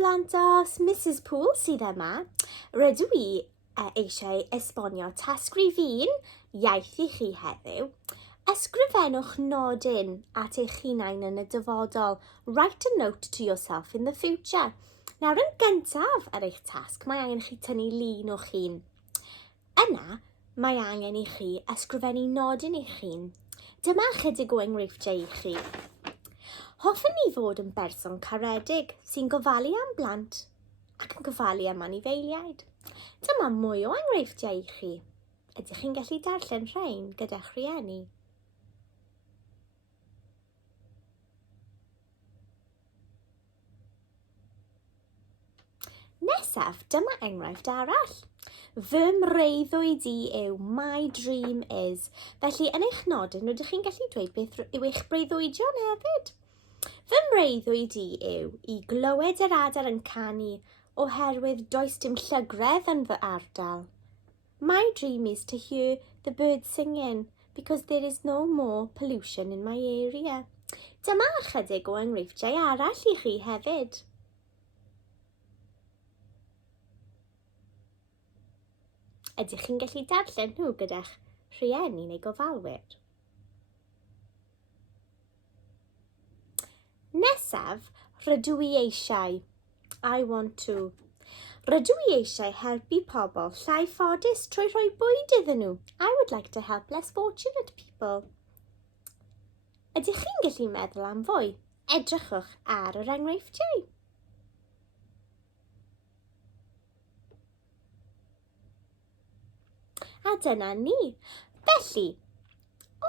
blantos, Mrs Poole sydd yma. Rydw i eisiau esbonio tasgrif un iaith i chi heddiw. Ysgrifennwch nodyn at eich hunain yn y dyfodol. Write a note to yourself in the future. Nawr yn gyntaf ar eich tasg, mae angen chi tynnu lun o'ch hun. Yna, mae angen i chi ysgrifennu nodyn i'ch hun. Dyma chydig o enghreifftiau i chi. Hoffwn ni fod yn berson caredig sy'n gofalu am blant ac yn gofalu am anifeiliaid. Dyma mwy o enghreifftiau i chi. Ydych chi'n gallu darllen rhain gyda'ch rhieni? Nesaf, dyma enghraifft arall. Fy mreiddwyd i yw my dream is. Felly yn eich nodyn, ydych chi'n gallu dweud beth yw eich breuddwydion hefyd? Fy mreiddwyd i yw i glywed yr adar yn canu oherwydd does dim llygredd yn fy ardal. My dream is to hear the birds singing because there is no more pollution in my area. Dyma ychydig o enghreifftiau arall i chi hefyd. Ydych chi'n gallu darllen nhw gyda'ch rhieni neu gofalwyr? Nesaf, rydw i eisiau. I want to. Rydw i eisiau helpu pobl llai ffodus trwy rhoi bwyd iddyn nhw. I would like to help less fortunate people. Ydych chi'n gallu meddwl am fwy? Edrychwch ar yr enghreifftiau. A dyna ni. Felly,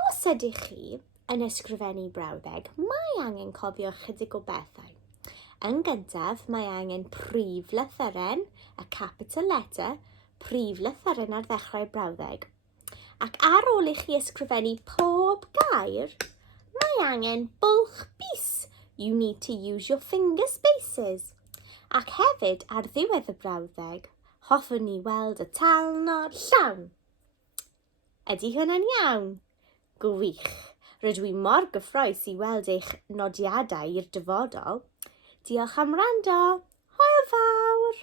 os ydych chi yn ysgrifennu brawddeg, mae angen cofio chydig o bethau. Yn gyntaf, mae angen prif lythyren, a capital letter, prif lythyren ar ddechrau brawddeg. Ac ar ôl i chi ysgrifennu pob gair, mae angen bwlch bys. You need to use your finger spaces. Ac hefyd, ar ddiwedd y brawddeg, hoffwn ni weld y talnod llawn. Ydy hwnna'n iawn? Gwych. Rydw i mor gyffrous i weld eich nodiadau i'r dyfodol. Diolch am wrando. Hwyl fawr!